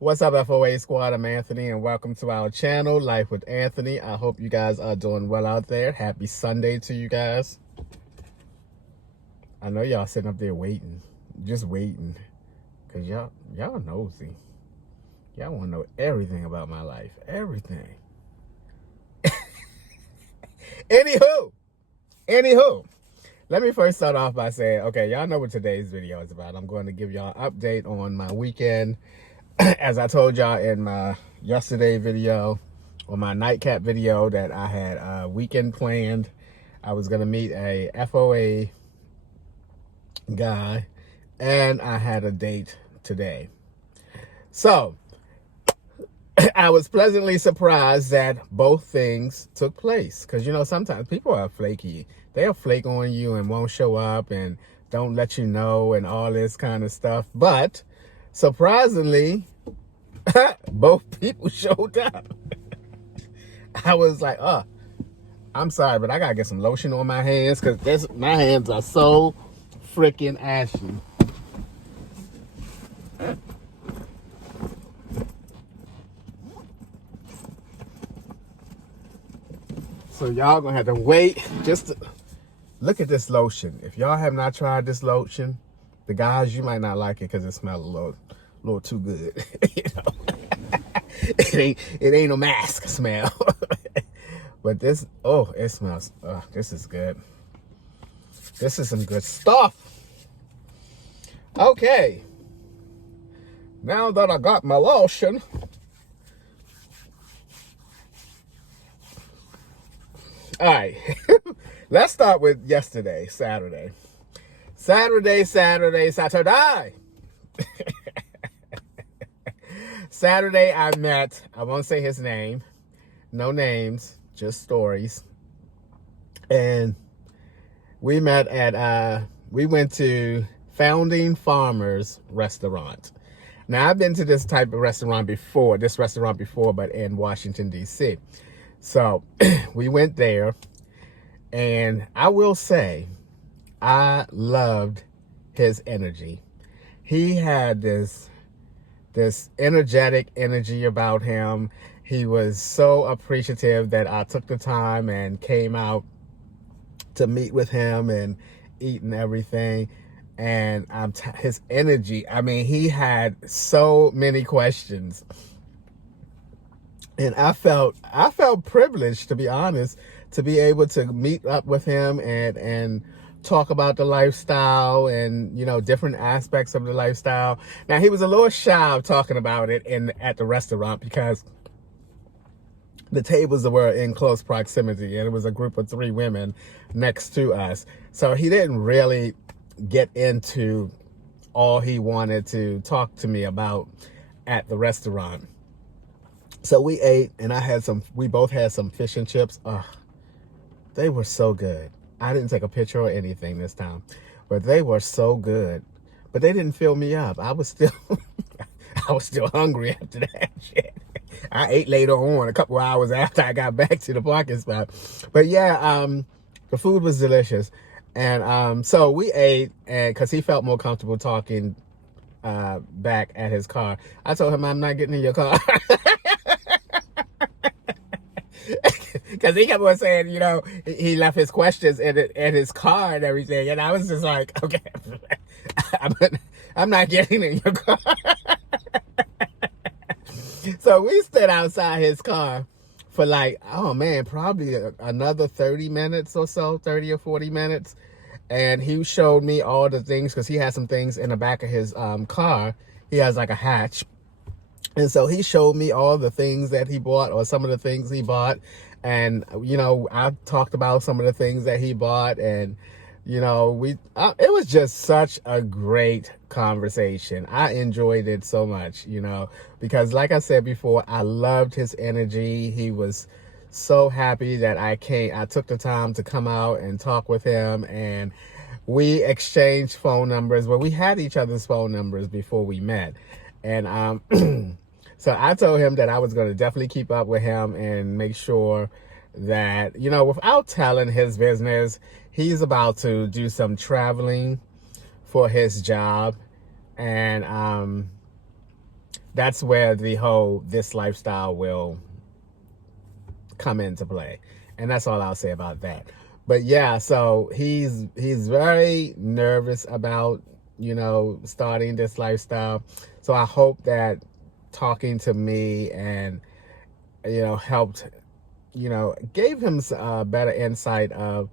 What's up, FOA Squad? I'm Anthony, and welcome to our channel, Life with Anthony. I hope you guys are doing well out there. Happy Sunday to you guys. I know y'all sitting up there waiting, just waiting, because y'all nosy. Y'all want to know everything about my life, everything. Anywho, let me first start off by saying, okay, y'all know what today's video is about. I'm going to give y'all an update on my weekend. As I told y'all in my yesterday video, or my nightcap video, that I had a weekend planned. I was going to meet a FOA guy, and I had a date today. So, I was pleasantly surprised that both things took place. Because, you know, sometimes people are flaky. They'll flake on you and won't show up and don't let you know and all this kind of stuff. But surprisingly, both people showed up. I was like, oh, I'm sorry, but I gotta get some lotion on my hands because my hands are so freaking ashy. So y'all gonna have to wait just to look at this lotion. If y'all have not tried this lotion, the guys, you might not like it because it smells a little too good. You know, it ain't no mask smell. But this, oh, it smells. This is good. This is some good stuff. Okay. Now that I got my lotion, all right. Let's start with yesterday, Saturday. Saturday. Saturday, I met, I won't say his name, no names, just stories. And we met at, we went to Founding Farmers Restaurant. Now, I've been to this type of restaurant before, but in Washington, D.C. So, we went there, and I will say, I loved his energy. He had this energetic energy about him. He was so appreciative that I took the time and came out to meet with him and eat and everything. And his energy, I mean, he had so many questions. And I felt privileged, to be honest, to be able to meet up with him and talk about the lifestyle and, you know, different aspects of the lifestyle. Now, he was a little shy of talking about it at the restaurant because the tables were in close proximity and it was a group of 3 women next to us. So he didn't really get into all he wanted to talk to me about at the restaurant. So we ate, and we both had some fish and chips. They were so good. I didn't take a picture or anything this time, but they were so good. But they didn't fill me up. I was still hungry after that shit. I ate later on, a couple hours after I got back to the parking spot. But yeah, the food was delicious. And so we ate, and because he felt more comfortable talking back at his car. I told him, I'm not getting in your car. Because he kept on saying, you know, he left his questions in his car and everything. And I was just like, okay, I'm not getting in your car. So we stood outside his car for like, oh man, probably another 30 minutes or so, 30 or 40 minutes. And he showed me all the things, because he had some things in the back of his car. He has like a hatch. And so he showed me all the things that he bought, or some of the things he bought. And, you know, I talked about some of the things that he bought. And, you know, it was just such a great conversation. I enjoyed it so much, you know, because like I said before, I loved his energy. He was so happy that I took the time to come out and talk with him. And we exchanged phone numbers. Well, we had each other's phone numbers before we met. And so I told him that I was going to definitely keep up with him and make sure that, you know, without telling his business, he's about to do some traveling for his job. And that's where this lifestyle will come into play. And that's all I'll say about that. But yeah, so he's very nervous about, starting this lifestyle. So I hope that talking to me and, helped, gave him a better insight of,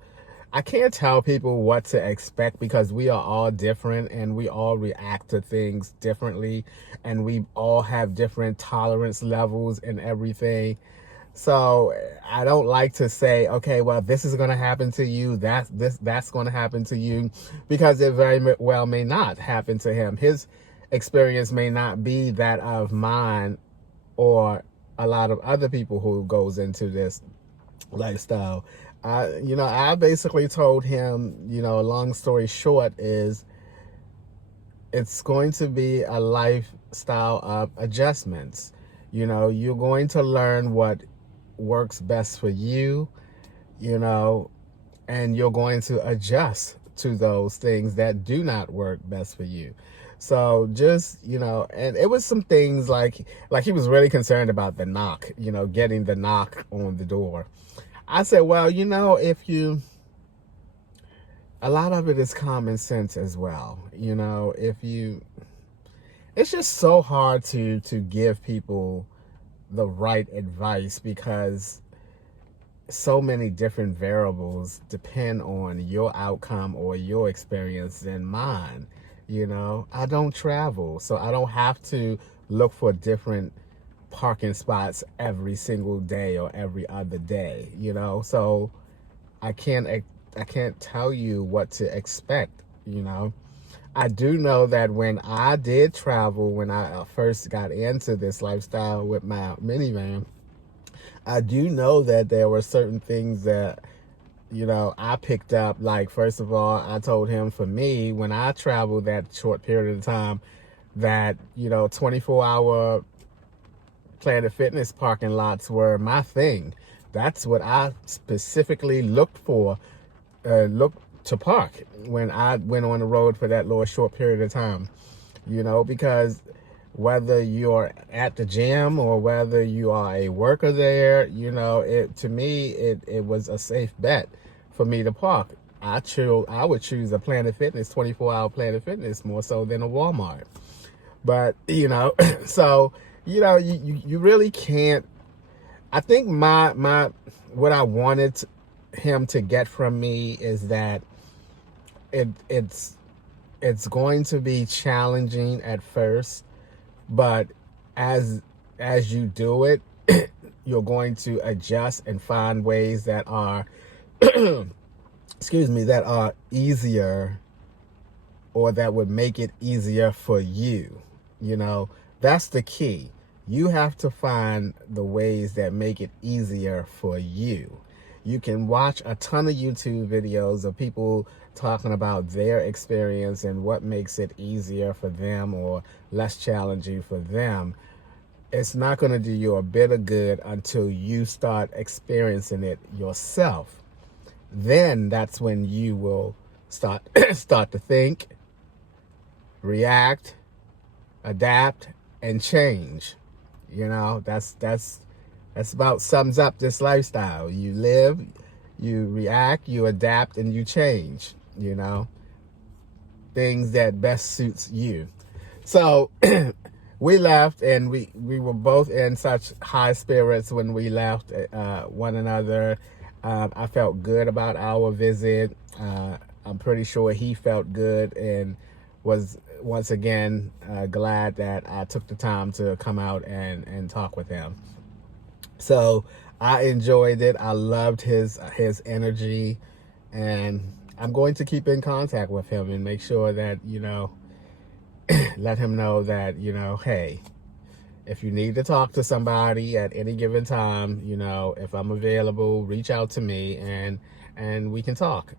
I can't tell people what to expect because we are all different and we all react to things differently and we all have different tolerance levels and everything. So I don't like to say, okay, well, this is going to happen to you. That's going to happen to you, because it very well may not happen to him. His experience may not be that of mine or a lot of other people who goes into this lifestyle. I basically told him, long story short is it's going to be a lifestyle of adjustments. You're going to learn what works best for you, and you're going to adjust to those things that do not work best for you. So just, and it was some things like he was really concerned about the knock, getting the knock on the door. I said, well, a lot of it is common sense as well. It's just so hard to give people the right advice because so many different variables depend on your outcome or your experience than mine. I don't travel, so I don't have to look for different parking spots every single day or every other day, so I can't tell you what to expect. I do know that when I did travel, when I first got into this lifestyle with my minivan, I do know that there were certain things that, I picked up. Like, first of all, I told him, for me, when I traveled that short period of time, that, 24-hour Planet Fitness parking lots were my thing. That's what I specifically looked to park when I went on the road for that little short period of time, because whether you're at the gym or whether you are a worker there, to me, it was a safe bet for me to park. I would choose a Planet Fitness, 24-hour Planet Fitness, more so than a Walmart. But, so, you really can't. I think what I wanted him to get from me is that it's going to be challenging at first, but as you do it, you're going to adjust and find ways that are that are easier, or that would make it easier for you. That's the key. You have to find the ways that make it easier for you. You can watch a ton of YouTube videos of people talking about their experience and what makes it easier for them or less challenging for them. It's not going to do you a bit of good until you start experiencing it yourself. Then that's when you will start to think, react, adapt, and change. That's about sums up this lifestyle. You live, you react, you adapt, and you change. Things that best suits you. So we left, and we were both in such high spirits when we left one another. I felt good about our visit. I'm pretty sure he felt good and was once again glad that I took the time to come out and talk with him. So I enjoyed it. I loved his energy, and I'm going to keep in contact with him and make sure that, let him know that, hey, if you need to talk to somebody at any given time, if I'm available, reach out to me and we can talk,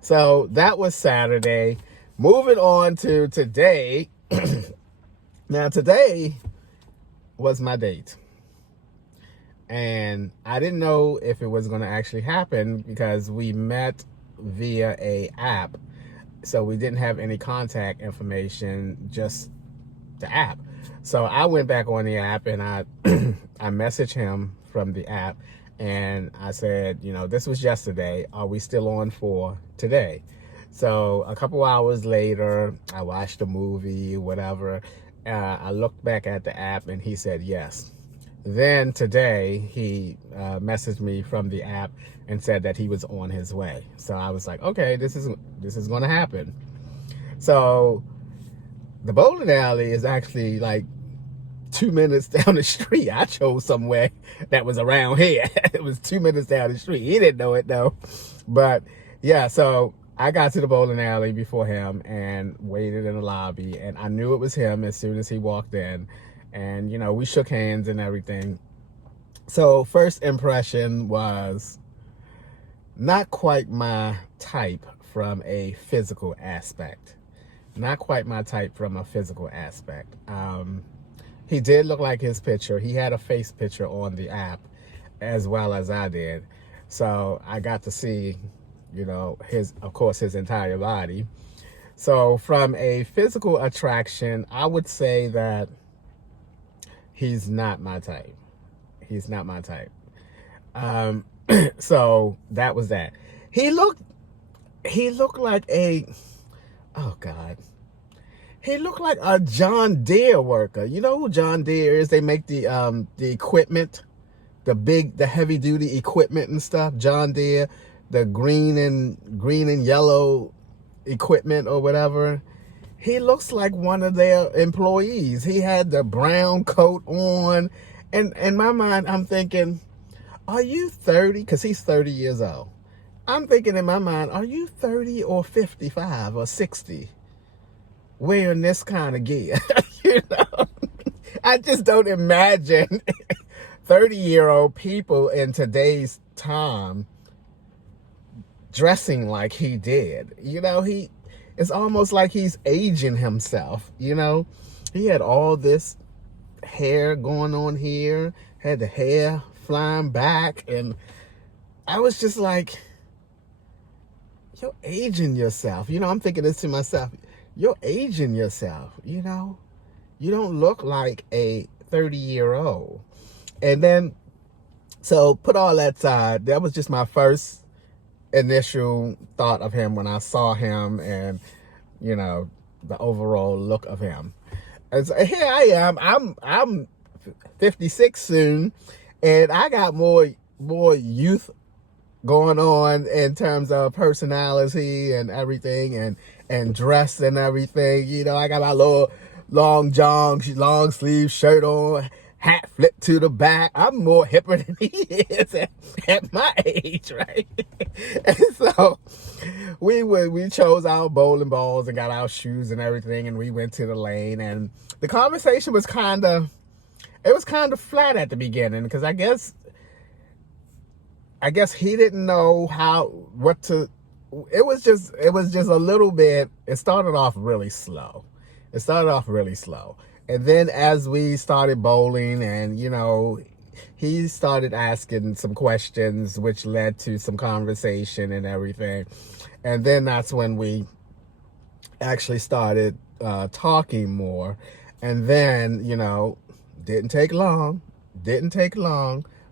So that was Saturday. Moving on to today. Now, today was my date. And I didn't know if it was going to actually happen because we met via a app. So we didn't have any contact information, just the app. So I went back on the app and I I messaged him from the app and I said, this was yesterday. Are we still on for today? So a couple hours later, I watched a movie, whatever. I looked back at the app and he said yes. Then today he messaged me from the app and said that he was on his way. So I was like, okay, this is going to happen. So the bowling alley is actually like 2 minutes down the street. I chose somewhere that was around here. It was 2 minutes down the street. He didn't know it though. But yeah, so I got to the bowling alley before him and waited in the lobby, and I knew it was him as soon as he walked in. And, we shook hands and everything. So first impression was not quite my type from a physical aspect. Not quite my type from a physical aspect. He did look like his picture. He had a face picture on the app as well as I did. So I got to see, of course, his entire body. So from a physical attraction, I would say that he's not my type. He's not my type. So that was that. He looked like oh God. He looked like a John Deere worker. You know who John Deere is? They make the equipment, the heavy duty equipment and stuff. John Deere, the green and yellow equipment or whatever. He looks like one of their employees. He had the brown coat on. And in my mind, I'm thinking, are you 30? Because he's 30 years old. I'm thinking in my mind, are you 30 or 55 or 60 wearing this kind of gear? I just don't imagine 30-year-old people in today's time dressing like he did. It's almost like he's aging himself. He had all this hair going on here, had the hair flying back, and I was just like, you're aging yourself. I'm thinking this to myself. You're aging yourself. You don't look like a 30-year-old. And then, so put all that aside, that was just my first initial thought of him when I saw him and, the overall look of him. And so here I am. I'm 56 soon, and I got more youth going on in terms of personality and everything, and dress and everything. I got my little long sleeve shirt on, hat flipped to the back. I'm more hipper than he is at my age, right? And so we chose our bowling balls and got our shoes and everything, and we went to the lane, and the conversation was kind of flat at the beginning, because I guess he didn't know what to. It was just a little bit. It started off really slow. And then as we started bowling, and he started asking some questions, which led to some conversation and everything. And then that's when we actually started talking more. And then, didn't take long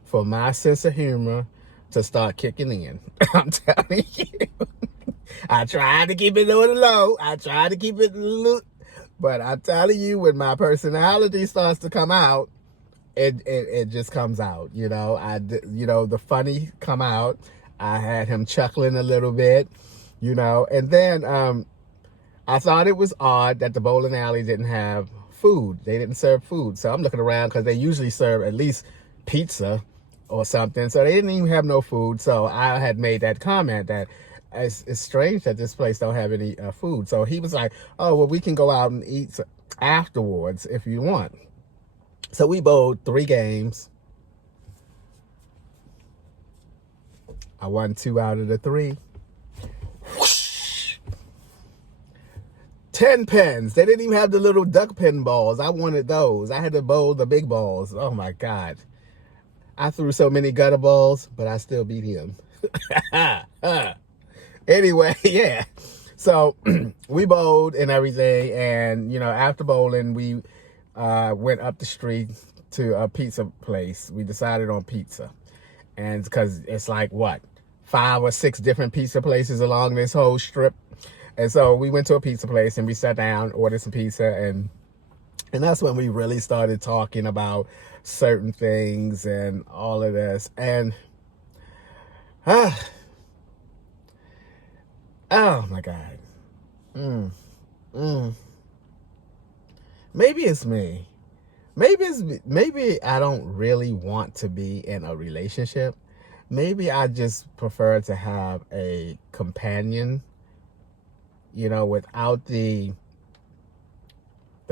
for my sense of humor to start kicking in. I'm telling you. I tried to keep it on the low. But I'm telling you, when my personality starts to come out, it just comes out. The funny come out. I had him chuckling a little bit, and then I thought it was odd that the bowling alley didn't have food. They didn't serve food. So I'm looking around, because they usually serve at least pizza or something. So they didn't even have no food. So I had made that comment that it's strange that this place don't have any food. So he was like, oh, well, we can go out and eat afterwards if you want. So we bowled 3 games. I won 2 out of the 3. Whoosh. 10 pins. They didn't even have the little duck pin balls. I wanted those. I had to bowl the big balls. Oh my God. I threw so many gutter balls, but I still beat him. Anyway, yeah. So we bowled and everything, and after bowling, we went up the street to a pizza place. We decided on pizza. And because it's like, what, 5 or 6 different pizza places along this whole strip. And so we went to a pizza place and we sat down, ordered some pizza, and that's when we really started talking about certain things and all of this. And oh my God. Maybe it's me. Maybe I don't really want to be in a relationship. Maybe I just prefer to have a companion, without the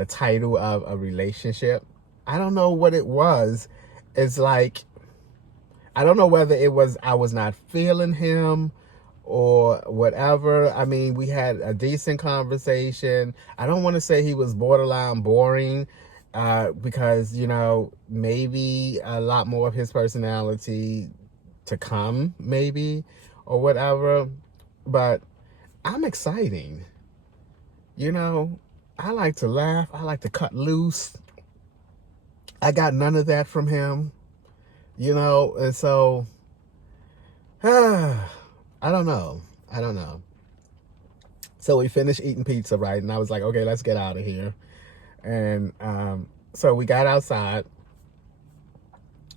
title of a relationship. I don't know what it was. It's like, I don't know whether it was I was not feeling him or whatever. I mean, we had a decent conversation. I don't want to say he was borderline boring, because, maybe a lot more of his personality to come, maybe, or whatever. But I'm exciting. I like to laugh. I like to cut loose. I got none of that from him, and so, I don't know. So we finished eating pizza, right? And I was like, okay, let's get out of here. And so we got outside.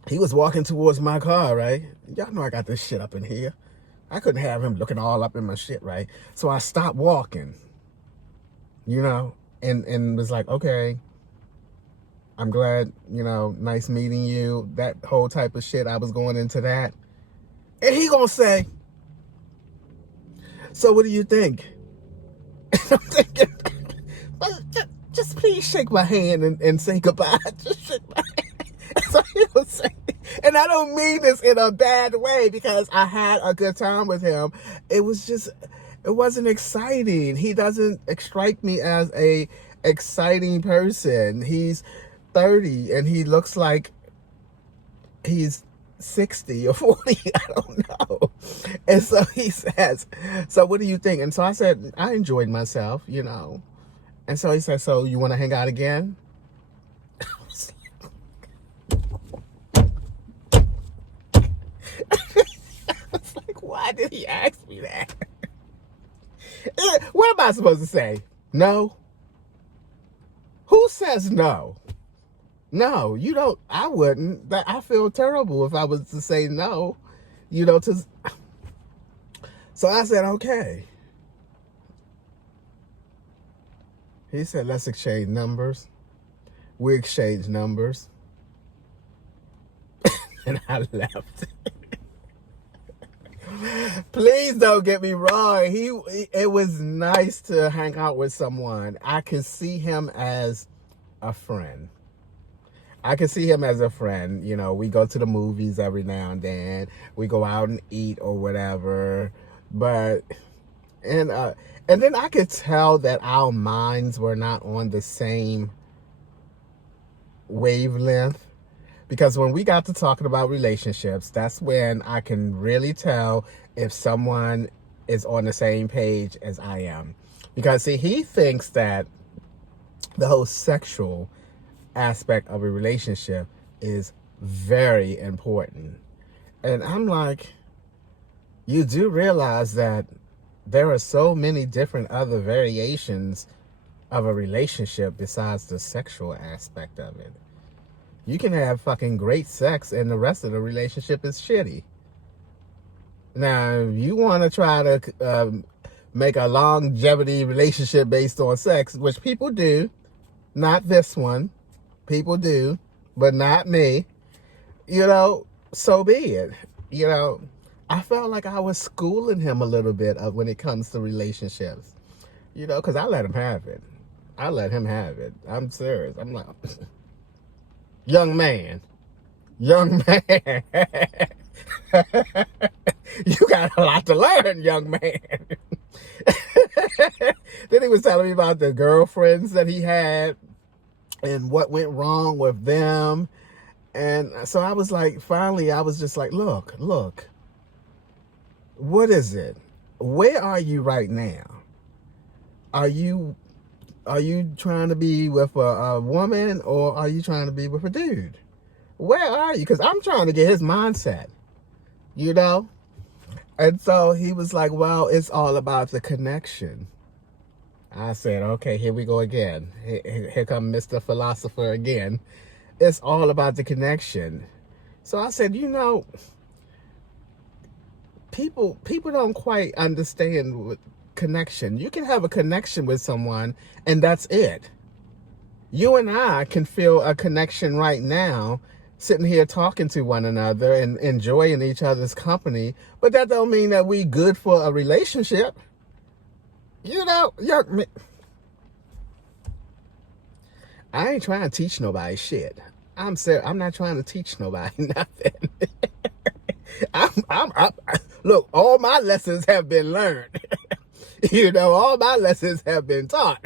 He was walking towards my car, right? Y'all know I got this shit up in here. I couldn't have him looking all up in my shit, right? So I stopped walking, and was like, okay, I'm glad, nice meeting you. That whole type of shit, I was going into that. And he gonna say, so what do you think? And I'm thinking, just please shake my hand and say goodbye. Just shake my hand. So he was saying, and I don't mean this in a bad way, because I had a good time with him. It wasn't exciting. He doesn't strike me as a exciting person. He's 30 and he looks like he's 60 or 40. I don't know. And so he says, so what do you think? And so I said, I enjoyed myself, And so he said, so you want to hang out again? Why did he ask me that? What am I supposed to say? No? Who says no? No, you don't. I wouldn't. I feel terrible if I was to say no, So I said, okay. He said, let's exchange numbers. We exchanged numbers. And I left. Please don't get me wrong. It was nice to hang out with someone. I could see him as a friend. We go to the movies every now and then. We go out and eat or whatever. And then I could tell that our minds were not on the same wavelength. Because when we got to talking about relationships, that's when I can really tell if someone is on the same page as I am. Because, see, he thinks that the whole sexual aspect of a relationship is very important. And I'm like, you do realize that there are so many different other variations of a relationship besides the sexual aspect of it. You can have fucking great sex and the rest of the relationship is shitty. Now, if you want to try to make a longevity relationship based on sex, which people do, not this one, people do, but not me, so be it. I felt like I was schooling him a little bit when it comes to relationships, because I let him have it. I'm serious. I'm like, young man, you got a lot to learn, young man. Then he was telling me about the girlfriends that he had and what went wrong with them. And so I was like, finally, I was just like, look, what is it? Where are you right now? Are you Are you trying to be with a woman, or are you trying to be with a dude? Where are you? Because I'm trying to get his mindset, you know? And so he was like, well, it's all about the connection. I said, okay, here we go again. Here come Mr. Philosopher again. It's all about the connection. So I said, people don't quite understand what connection. You can have a connection with someone, and that's it. You and I can feel a connection right now, sitting here talking to one another and enjoying each other's company, but that don't mean that we good for a relationship. I ain't trying to teach nobody shit. I'm not trying to teach nobody nothing. I'm up. Look, all my lessons have been learned. All my lessons have been taught.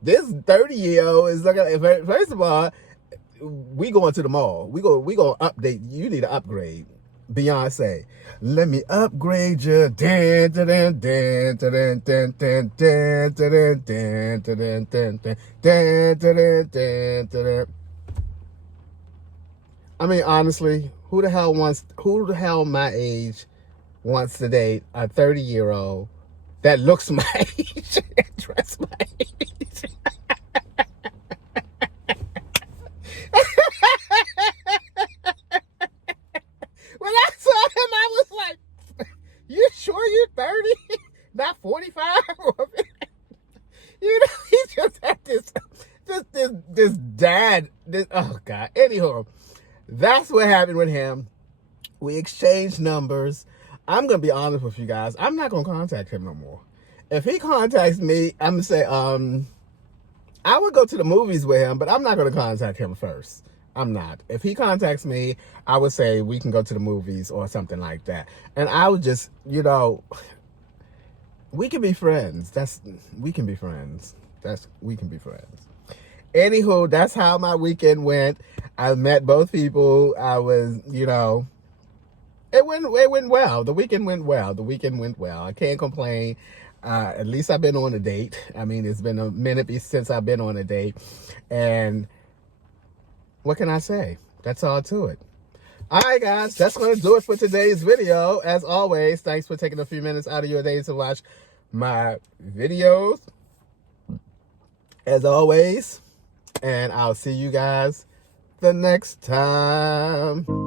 This 30-year-old is looking. First of all, we going to the mall. We gonna update. You need to upgrade. Beyonce, let me upgrade you. I mean, honestly, who the hell my age wants to date a 30-year-old that looks my age and dress my age? When I saw him, I was like, you sure you're 30? Not 45? He just had this dad, oh God. Anyhow, that's what happened with him. We exchanged numbers. I'm going to be honest with you guys. I'm not going to contact him no more. If he contacts me, I'm going to say, I would go to the movies with him, but I'm not going to contact him first. I'm not. If he contacts me, I would say we can go to the movies or something like that. And I would just, we can be friends. We can be friends. Anywho, that's how my weekend went. I met both people. I was, it went well. The weekend went well. I can't complain. At least I've been on a date. I mean, it's been a minute since I've been on a date. And what can I say? That's all to it. All right, guys, that's going to do it for today's video. As always, thanks for taking a few minutes out of your day to watch my videos. As always, and I'll see you guys the next time.